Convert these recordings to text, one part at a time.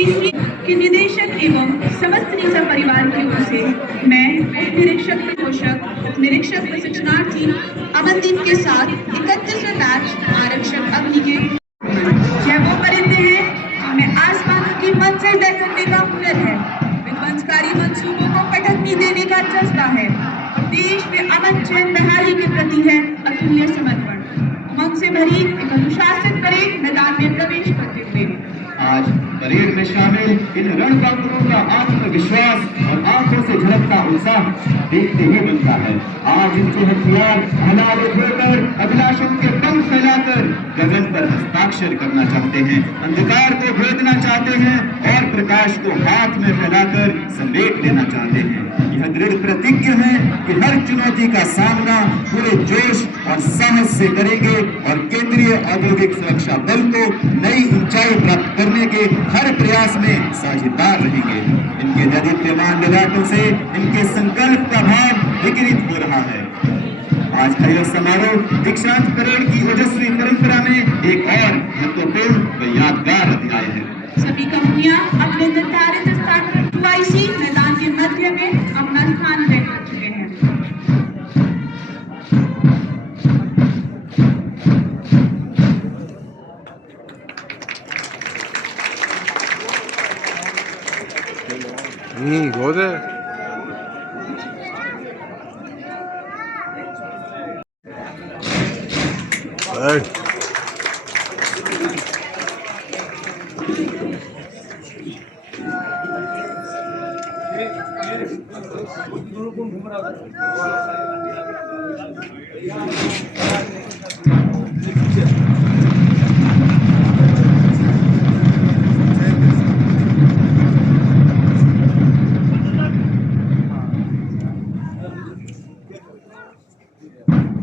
तीसरी के निदेशक एवं समस्त निजा परिवार की ओर से मैं निरीक्षक प्रकोष्ठक निरीक्षक प्रशिक्षणार्थी अमनदीप के साथ 31वें बैच आरक्षक अग्नि के यह वो परिंदे हैं जिनमें आसमानों की मंजिल तय करने का हुनर है, विध्वंसकारी मंसूबों को पटकनी देने का जज्बा है और देश में अमन चैन बहाली के प्रति है अतुल्य समर्पण। उमंग से भरी एक अनुशासित परेड मैदान में प्रवेश करते हुए आज परेड में शामिल इन रणबांकुरों का आत्मविश्वास और आंखों से झलकता उत्साह देखते ही बनता है। आज इनके हथियार हमारे होकर अभिलाषों के पंख फैलाकर गगन पर हस्ताक्षर करना चाहते हैं, अंधकार को भेदना चाहते हैं और प्रकाश को हाथ में फैलाकर समेट लेना चाहते हैं। यह दृढ़ प्रतिज्ञ है कि हर चुनौती का सामना पूरे जोश और साहस से करेंगे और केंद्रीय औद्योगिक सुरक्षा बल को नई ऊंचाई प्राप्त करने के हर प्रयास में साझेदार रहेंगे। इनके दैदीप्यमान ललाटों से इनके संकल्प का भाव विकिरित हो रहा है। आज का यह समारोह दीक्षांत परेड की ओजस्वी परंपरा में एक और महत्वपूर्ण व यादगार अध्याय है। सभी कंपनियां अपने निर्धारित स्थान पर 2IC मैदान के मध्य में अपना स्थान तय कर चुके हैं। बहुत है।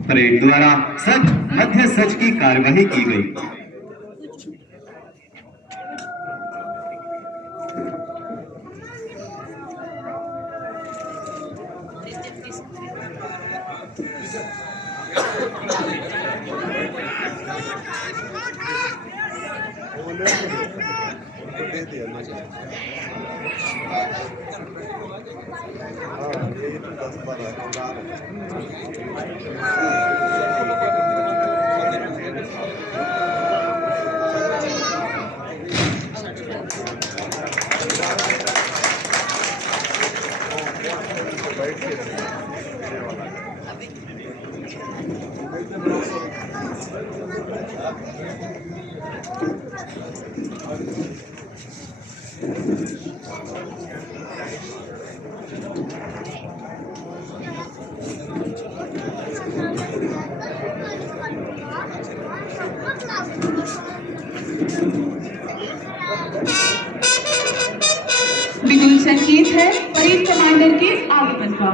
परेड द्वारा सच मध्य सच की कार्यवाही की गई। बिगुल संकेत है परेड कमांडर के आगमन का।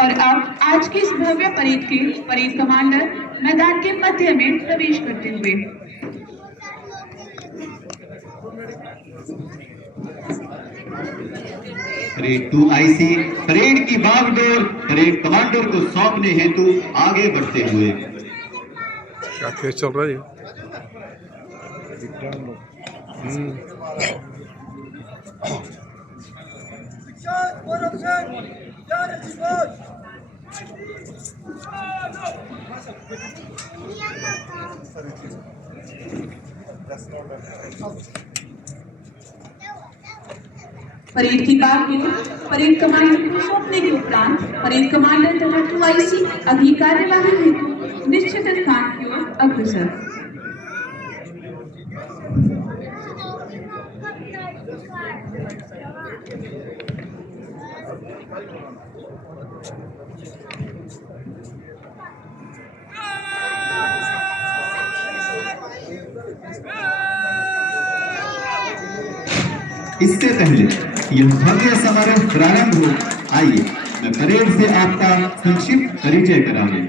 और अब आज की इस भव्य परेड के परेड कमांडर मैदान के मध्य में प्रवेश करते हुए परेड 2IC परेड की बागडोर परेड कमांडर को सौंपने हेतु आगे बढ़ते हुए। क्या केस चल रहा है? परेड की बागडोर परेड कमांडर को सौंपने के उपरांत परेड कमांडर तथा 2IC अगली कार्यवाही हेतु निश्चित स्थान की ओर अग्रसर। इससे पहले यह भव्य समारोह प्रारंभ हो, आइए मैं परेड से आपका संक्षिप्त परिचय कराऊं।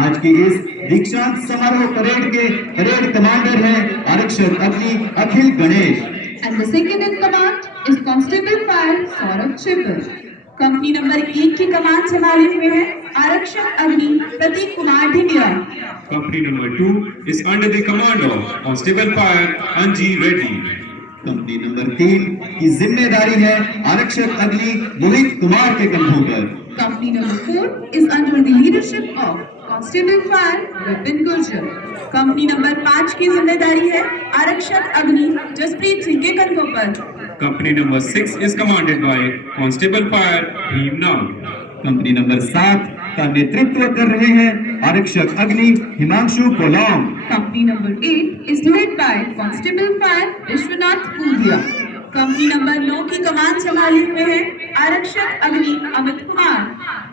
आज की इस दीक्षांत समारोह परेड के परेड कमांडर हैं आरक्षक अग्नि अखिल Ganesh. And the second in command is Constable Fire Saurabh Chibber. Company number 1 की कमान संभाले हुए हैं आरक्षक अग्नि प्रतीक Kumar ढिंडिया। Company number 2 is under the command of Constable Fire Anji Reddy. Company number 3 की जिम्मेदारी है आरक्षक अग्नि मोहित कुमार के कंधों पर। Company number 4 is under the leadership of Constable Fire Vipin Gurjar। Company number 5 की जिम्मेदारी है आरक्षक अग्नि जसप्रीत सिंह के कंधों पर। Company number 6 is commanded by Constable Fire Bhim Naud. Company number 7 का नेतृत्व कर रहे हैं आरक्षक अग्नि Himanshu Kolam. Company number 8 is led by Constable Fire Vishwanath Pudiya. Company number 9 की कमान संभाले हुए हैं आरक्षक अग्नि Amit Kumar.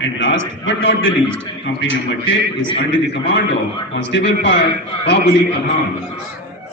And last but not the least, Company number 10 is under the command of Constable Fire Babuli Pradhan.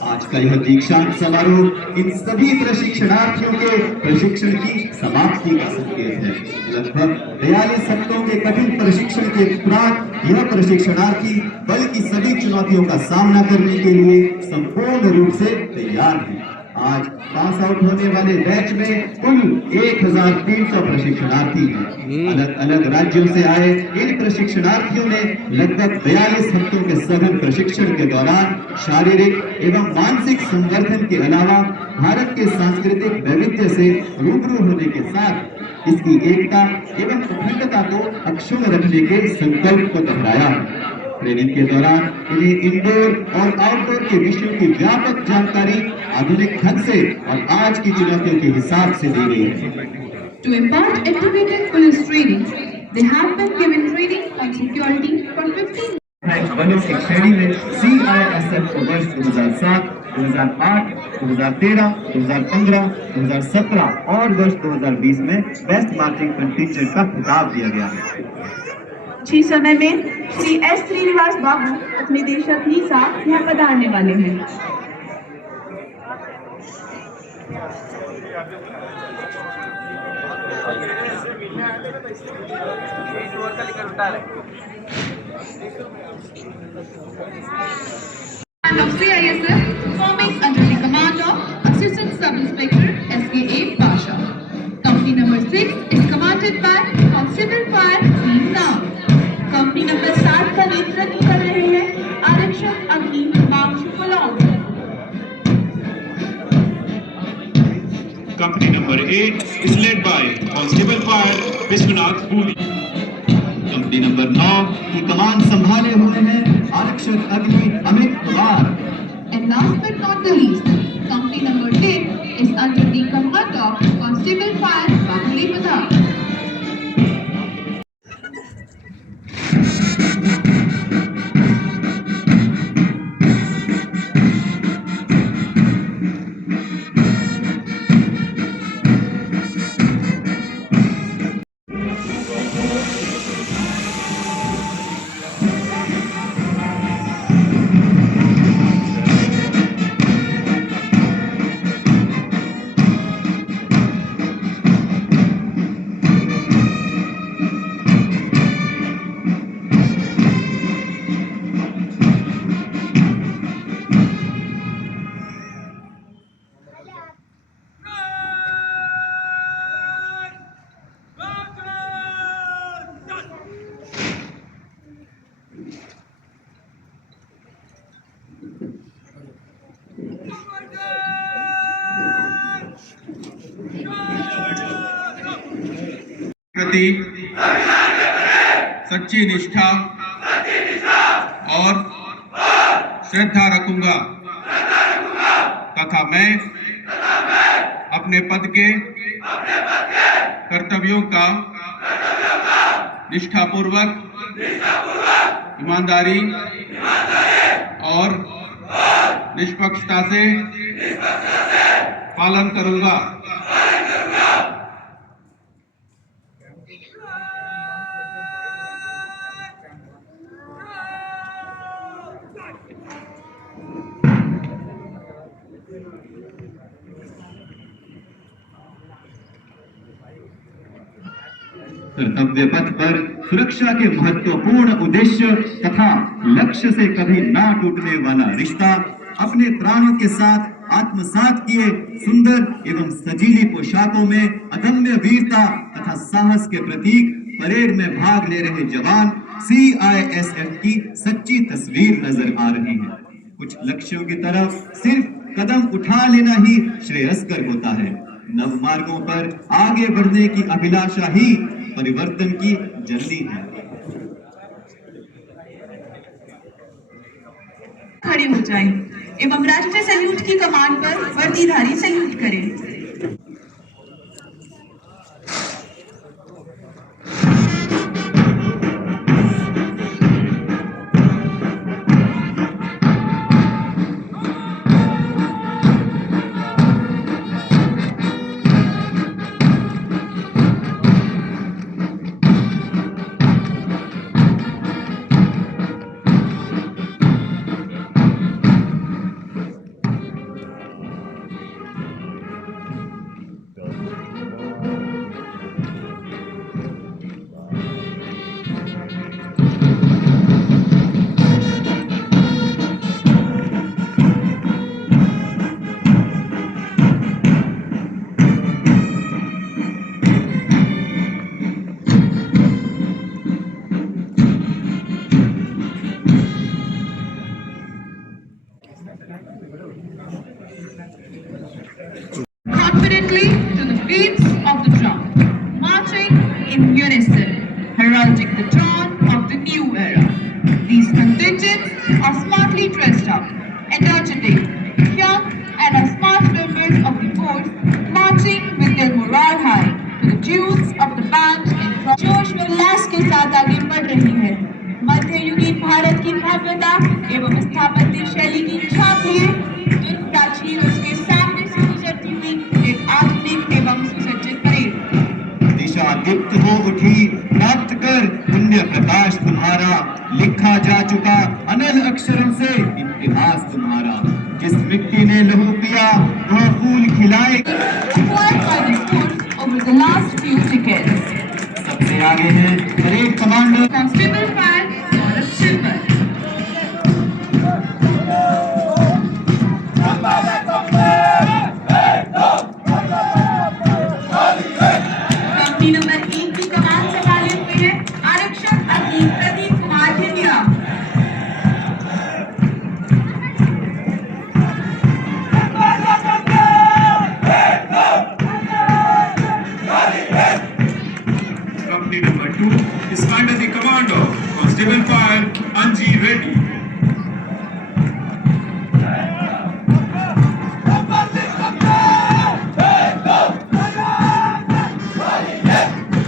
आज का यह दीक्षांत समारोह इन सभी प्रशिक्षणार्थियों के प्रशिक्षण की समाप्ति का संकेत है। लगभग 42 हफ्तों के कठिन प्रशिक्षण के उपरांत यह प्रशिक्षणार्थी बल की सभी चुनौतियों का सामना करने के लिए संपूर्ण रूप से तैयार हैं। आज पास आउट होने वाले बैच में कुल 1300 प्रशिक्षणार्थी हैं। अलग अलग राज्यों से आए इन प्रशिक्षणार्थियों ने लगभग 42 हफ्तों के सघन प्रशिक्षण के दौरान शारीरिक एवं मानसिक संवर्धन के अलावा भारत के सांस्कृतिक वैविध्य से रूबरू होने के साथ इसकी एकता एवं अखंडता को अक्षुण्ण रखने के संकल्प को दोहराया। ट्रेनिंग के दौरान इन्हें इंडोर और आउटडोर के विषयों की व्यापक जानकारी आधुनिक ढंग से और आज की चुनौतियों के हिसाब से दी गई है। To impart integrated police training, they have been given training on security for 15 बलों की श्रेणी में CISF को वर्ष 2007, 2008, 2013, 2015, 2017 और वर्ष 2020 में बेस्ट मार्चिंग कंटीजेंट का खिताब दिया गया है। इसी समय में श्री एस श्रीनिवास बाबू अपने देशक नीसा यहाँ पधारने वाले हैं। And of CISF performing under the command of Assistant Sub Inspector SKA Pasha. Company number 6 is commanded by Constable Fire Bhim Naud। Company number 7 का नेतृत्व कर रहे हैं आरक्षक अग्नि Himanshu kolam. Company number 8 is led by Constable Fire Vishwanath Puri. Company number 9 की कमान संभाले हुए हैं आरक्षक अग्नि Amit Kumar. And last but not the least, company number 10 is under the command of Constable Fire Babuli Pradhan। प्रति सच्ची निष्ठा और श्रद्धा रखूंगा तथा मैं अपने पद के कर्तव्यों का निष्ठापूर्वक, ईमानदारी और निष्पक्षता से पालन करूंगा। कर्तव्य पथ पर सुरक्षा के महत्वपूर्ण उद्देश्य तथा लक्ष्य से कभी ना टूटने वाला रिश्ता अपने प्राणों के साथ आत्मसात किए सुंदर एवं सजीली पोशाकों में अदम्य वीरता तथा साहस के प्रतीक परेड में भाग ले रहे जवान CISF की सच्ची तस्वीर नजर आ रही है। कुछ लक्ष्यों की तरफ सिर्फ कदम उठा लेना ही श्रेयस्कर होता है। नव मार्गों पर आगे बढ़ने की अभिलाषा ही परिवर्तन की जननी है। खड़े हो जाएं एवं राष्ट्रीय सैल्यूट की कमान पर वर्दीधारी सैल्यूट करें। Confidently to the beats of the drum, marching in unison, heralding the dawn of the new era. These contingents are smartly dressed up, energetic, young, and are smart members of the force, marching with their morale high to the tunes of the band in front. जोश व उल्लास के साथ आगे बढ़ रही है। मध्ययुगीन भारत की भव्यता एवं स्थापत्य शैली की छाप लिए जिन प्राचीन उसके सामने से गुजरती हुई एक आधुनिक एवं सुसज्जित परेड। दिशा दीप्त हो उठी, प्राप्त कर पुण्य प्रकाश तुम्हारा, लिखा जा चुका अनल अक्षरों से इतिहास तुम्हारा। जिस मिट्टी ने लहू पिया वह फूल खिलाए। Acquired by the force over the last few decades. सबसे आगे है parade commander Constable Fire Saurabh Silver. Company number 1 की कमान संभाले हुए हैं आरक्षक Atiq Pradeep Kumar ढिंडिया। Company number 2 is under the command of Constable Fire Anji Reddy.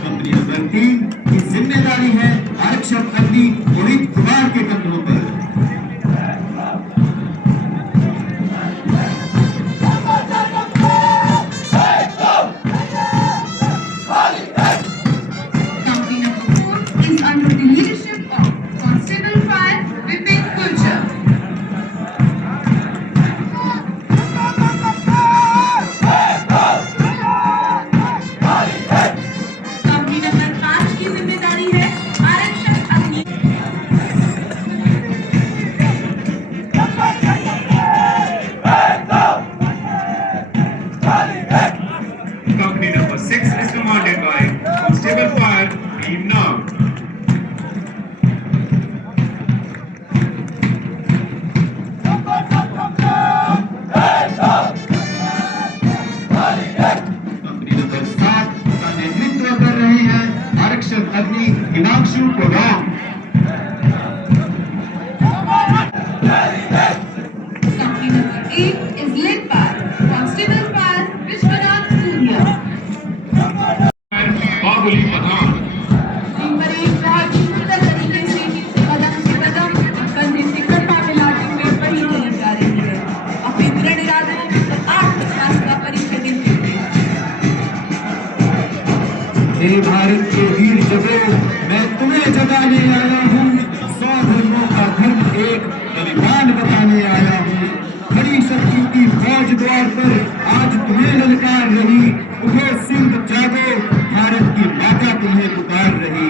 Company number 3 की जिम्मेदारी है आरक्षक अग्नि मोहित कुमार के कंधों पर। Company number 4 is under the leadership of Constable Fire Vipin Guljar. Company number 5 की जिम्मेदारी है आरक्षक अग्नि। Company number 6 is commanded by Constable Fire Bhim Nam. Company number 7 का नेतृत्व कर रहे हैं आरक्षक अग्नि Himanshu कोडाम। Company number 8 is led by Constable Fire Vishwanath Surya. Babuli Pathan. Parade बहुत ही सुंदर तरीके से कदम से कदम कंधे से कंधा मिलाते हुए बढ़ी चली जा रही है। अपने दृढ़ इरादों और आत्मविश्वास का परिचय देते हुए। हे भारत के वीर जवान, मैं तुम्हें जगाने आया हूँ। 100 धर्मों का धर्म एक, बलिदान बताने आया हूँ। बड़ी शत्रु की फौज द्वार पर आज तुम्हें ललकार रही। उठो सिंध जागो, भारत की माता तुम्हें पुकार रही।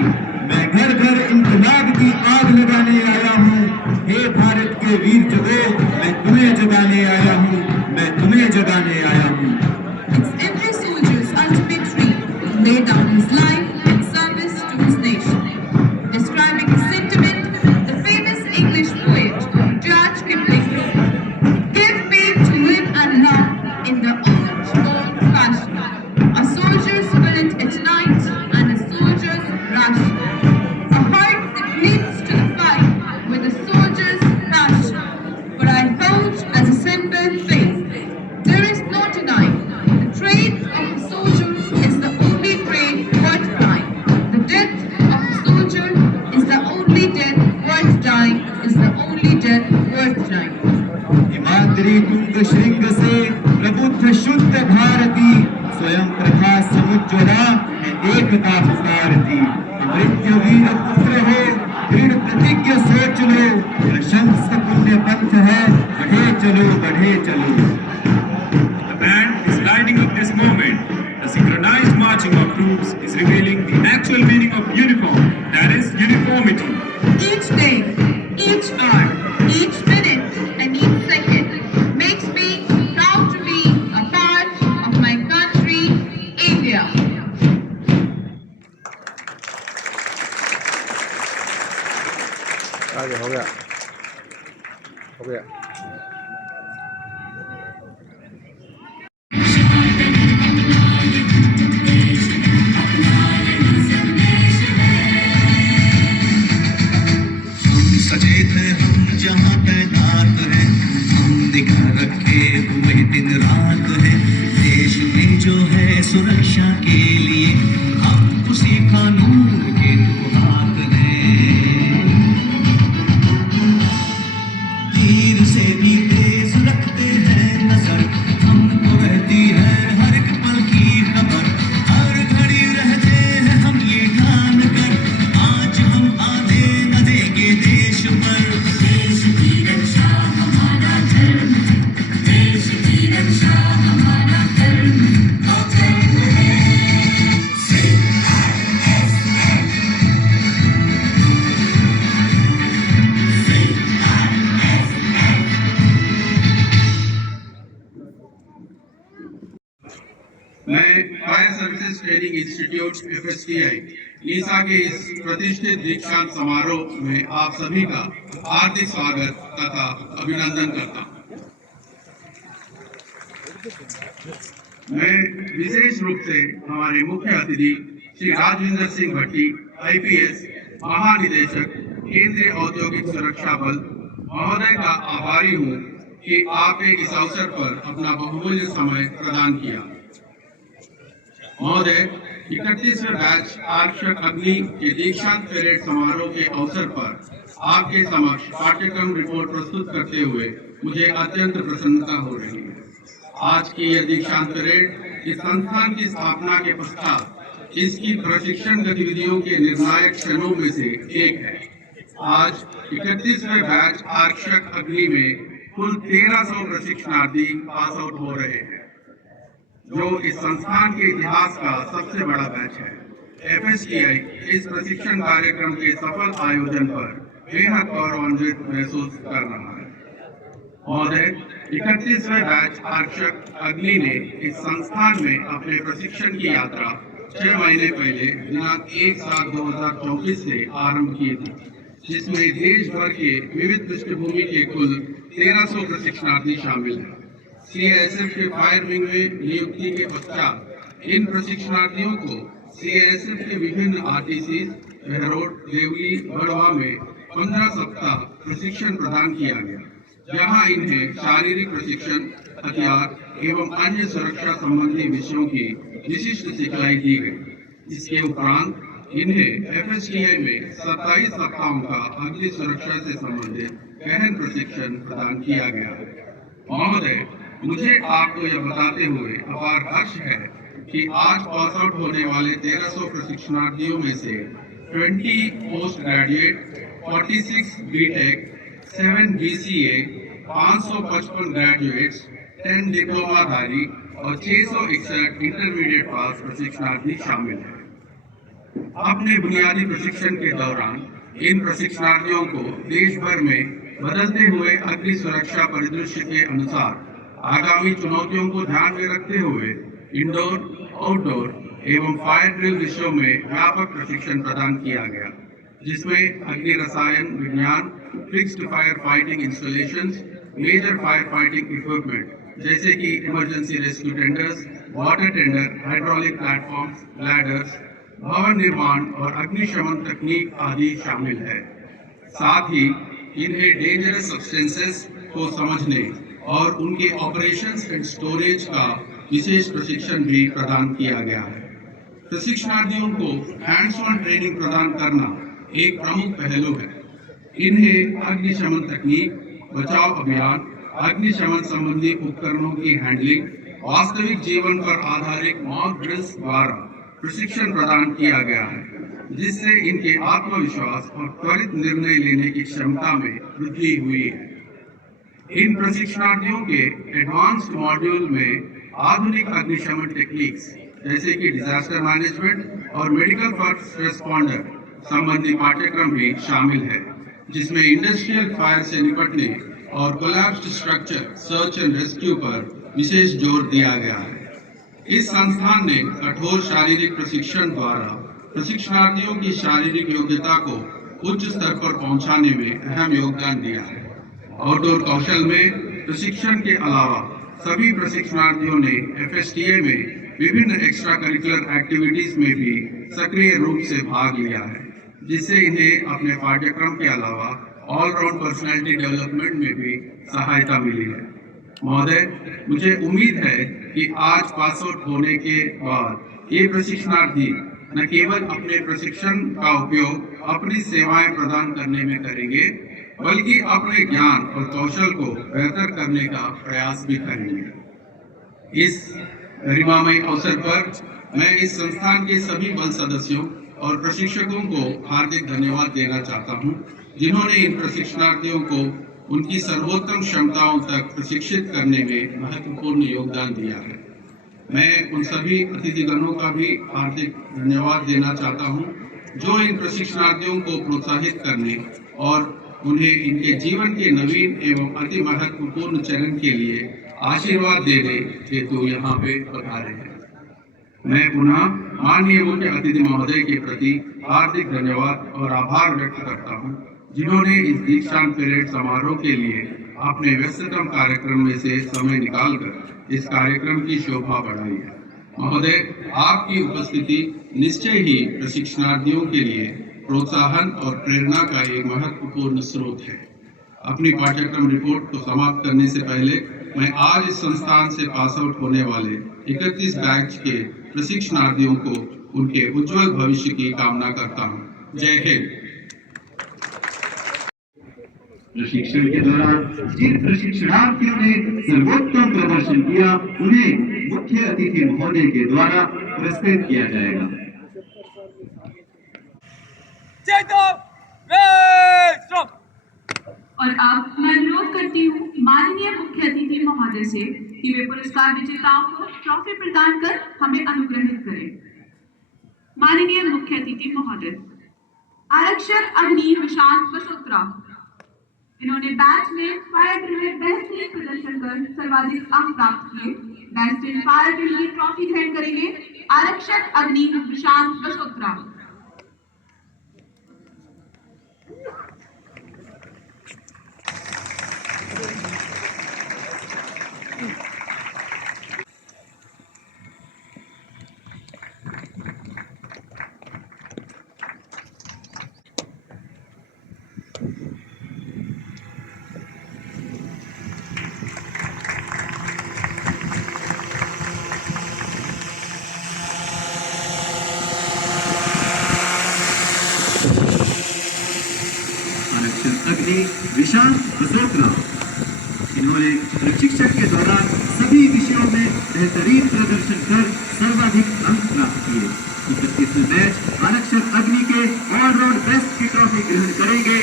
मैं घर घर इंकलाब की आग लगाने आया हूँ। हे भारत के वीर जवान, मैं तुम्हें जगाने आया हूँ। मैं तुम्हें जगाने आया हूँ। It's every soldier's ultimate dream to lay down his life मजबूत जोड़ा है एकता पुकार दी। मृत्यु वीर पुत्र हो दृढ़ प्रतिज्ञ सोच लो, यह शंख पुण्य पंथ है, बढ़े चलो बढ़े चलो। The band is lighting up this moment. The synchronized marching of troops is revealing the actual meaning of uniform, that is uniformity. Each day, each hour, each minute, and each second makes me proud to be a part of my country, India. आगे हो गया हो गया। सचेत है हम जहाँ तैनात है, हम दिखा रखे हुए दिन रात है। देश में जो है सुरक्षा के लिए हम उसी कानून के हाथ हैं। तीर से भी तेज रखते हैं नजर, हमको रहती है हर एक पल की खबर। हर घड़ी रहते हैं हम ये ठान कर, आज हम आने न देंगे देश पर। देश की रक्षा हमारा धर्म है, देश की रक्षा हमारा धर्म है। मैं fire services training institute FSTI लीसा के इस प्रतिष्ठित दीक्षांत समारोह में आप सभी का हार्दिक स्वागत तथा अभिनंदन करता हूं। मैं विशेष रूप से हमारे मुख्य अतिथि श्री राजविंदर सिंह भट्टी IPS महानिदेशक केंद्रीय औद्योगिक सुरक्षा बल महोदय का आभारी हूं कि आपने इस अवसर पर अपना बहुमूल्य समय प्रदान किया। महोदय, 31वें बैच आरक्षक अग्नि के दीक्षांत परेड समारोह के अवसर पर आपके समक्ष पाठ्यक्रम रिपोर्ट प्रस्तुत करते हुए मुझे अत्यंत प्रसन्नता हो रही है। आज की यह दीक्षांत परेड इस संस्थान की स्थापना के पश्चात इसकी प्रशिक्षण गतिविधियों के निर्णायक क्षणों में से एक है। आज 31वें बैच आरक्षक अग्नि में कुल 1300 प्रशिक्षणार्थी पास आउट हो रहे हैं, जो इस संस्थान के इतिहास का सबसे बड़ा बैच है। FSTI इस प्रशिक्षण कार्यक्रम के सफल आयोजन पर बेहद गौरवान्वित महसूस कर रहा है। महोदय, 31वें बैच आरक्षक अग्नि ने इस संस्थान में अपने प्रशिक्षण की यात्रा 6 महीने पहले दिनांक 1/7/2024 से आरंभ की थी, जिसमें देश भर के विविध पृष्ठभूमि के कुल 1300 प्रशिक्षणार्थी शामिल हैं। CISF के फायर विंग में नियुक्ति के पश्चात इन प्रशिक्षणार्थियों को CISF के विभिन्न RTCs, बहरोड, देवली, गढ़वा में 15 सप्ताह प्रशिक्षण प्रदान किया गया, जहां इन्हें शारीरिक प्रशिक्षण, हथियार एवं अन्य सुरक्षा संबंधी विषयों की विशिष्ट सिखलाई दी गई। इसके उपरांत इन्हें FSTI में 27 सप्ताहों का अग्नि सुरक्षा से संबंधित गहन प्रशिक्षण प्रदान किया गया है। महोदय, मुझे आपको यह बताते हुए अपार हर्ष है कि आज पास आउट होने वाले 1300 प्रशिक्षणार्थियों में से 20 post graduate, 46 BTech, 7 BCA, 555 graduates, 10 डिप्लोमाधारी और 661 इंटरमीडिएट पास प्रशिक्षणार्थी शामिल हैं। अपने बुनियादी प्रशिक्षण के दौरान इन प्रशिक्षणार्थियों को देश भर में बदलते हुए अग्नि सुरक्षा परिदृश्य के अनुसार आगामी चुनौतियों को ध्यान में रखते हुए इंडोर, आउटडोर एवं फायर ड्रिल विषयों में व्यापक प्रशिक्षण प्रदान किया गया, जिसमें अग्नि रसायन विज्ञान, fixed fire fighting installations, major fire fighting equipment जैसे कि emergency rescue tenders, water tender, hydraulic platforms, ladders, भवन निर्माण और अग्निशमन तकनीक आदि शामिल है। साथ ही इन्हें डेंजरस सब्सटेंसेस को समझने और उनके ऑपरेशंस एंड स्टोरेज का विशेष प्रशिक्षण भी प्रदान किया गया है। प्रशिक्षणार्थियों को हैंड्स ऑन ट्रेनिंग प्रदान करना एक प्रमुख पहलू है। इन्हें अग्निशमन तकनीक, बचाव अभियान, अग्निशमन संबंधी उपकरणों की हैंडलिंग, वास्तविक जीवन पर आधारित मॉक ड्रिल्स द्वारा प्रशिक्षण प्रदान किया गया है, जिससे इनके आत्मविश्वास और त्वरित निर्णय लेने की क्षमता में वृद्धि हुई है। इन प्रशिक्षणार्थियों के एडवांस्ड मॉड्यूल में आधुनिक अग्निशमन टेक्निक्स जैसे कि डिजास्टर मैनेजमेंट और मेडिकल फर्स्ट रिस्पॉन्डर संबंधी पाठ्यक्रम भी शामिल है, जिसमें इंडस्ट्रियल फायर से निपटने और collapsed structure search and rescue पर विशेष जोर दिया गया है। इस संस्थान ने कठोर शारीरिक प्रशिक्षण द्वारा प्रशिक्षणार्थियों की शारीरिक योग्यता को उच्च स्तर पर पहुंचाने में अहम योगदान दिया है। आउटडोर कौशल में प्रशिक्षण के अलावा सभी प्रशिक्षणार्थियों ने FSTA में विभिन्न एक्स्ट्रा करिकुलर एक्टिविटीज में भी सक्रिय रूप से भाग लिया है, जिससे इन्हें अपने पाठ्यक्रम के अलावा ऑलराउंड पर्सनैलिटी डेवलपमेंट में भी सहायता मिली है। महोदय, मुझे उम्मीद है कि आज पास आउट होने के बाद ये प्रशिक्षणार्थी न केवल अपने प्रशिक्षण का उपयोग अपनी सेवाएं प्रदान करने में करेंगे, बल्कि अपने ज्ञान और कौशल को बेहतर करने का प्रयास भी करेंगे। इस गरिमामय अवसर पर मैं इस संस्थान के सभी बल सदस्यों और प्रशिक्षकों को हार्दिक धन्यवाद देना चाहता हूं, जिन्होंने इन प्रशिक्षणार्थियों को उनकी सर्वोत्तम क्षमताओं तक प्रशिक्षित करने में महत्वपूर्ण योगदान दिया है। मैं उन सभी अतिथिगणों का भी हार्दिक धन्यवाद देना चाहता हूं, जो इन प्रशिक्षणार्थियों को प्रोत्साहित करने और उन्हें इनके जीवन के नवीन एवं अति महत्वपूर्ण चरण के लिए आशीर्वाद देने हेतु यहाँ पे पधारे हैं। मैं पुनः माननीय मुख्य अतिथि महोदय के प्रति हार्दिक धन्यवाद और आभार व्यक्त करता हूँ, जिन्होंने इस दीक्षांत परेड समारोह के लिए अपने व्यस्ततम कार्यक्रम में से समय निकालकर इस कार्यक्रम की शोभा बढ़ाई है। महोदय, आपकी उपस्थिति निश्चय ही प्रशिक्षणार्थियों के लिए प्रोत्साहन और प्रेरणा का एक महत्वपूर्ण स्रोत है। अपनी पाठ्यक्रम रिपोर्ट को समाप्त करने से पहले मैं आज इस संस्थान से पास आउट होने वाले 31 बैच के प्रशिक्षणार्थियों को उनके उज्जवल भविष्य की कामना करता हूँ। जय हिंद। प्रशिक्षण के दौरान जिन प्रशिक्षणार्थियों ने सर्वोत्तम प्रदर्शन किया, उन्हें मुख्य अतिथि महोदय के द्वारा पुरस्कृत किया जाएगा। और अब मैं अनुरोध करती हूँ माननीय मुख्य अतिथि महोदय से कि वे पुरस्कार विजेताओं को ट्रॉफी प्रदान कर हमें अनुग्रहित करें। माननीय मुख्य अतिथि महोदय, आरक्षक अग्नि विशांत बसोत्रा, इन्होंने बैच में फायर ड्रिल में बेहतरीन प्रदर्शन कर सर्वाधिक अंक प्राप्त किए। बेस्ट इन फायर ड्रिल की ट्रॉफी ग्रहण करेंगे आरक्षक अग्नि विशांत बसोत्रा। अग्नि विशांत बसोत्रा, इन्होंने प्रशिक्षण के दौरान सभी विषयों में बेहतरीन प्रदर्शन कर सर्वाधिक अंक प्राप्त किए। 31वें बैच आरक्षक अग्नि के ऑलराउंड बेस्ट की ट्रॉफी ग्रहण करेंगे।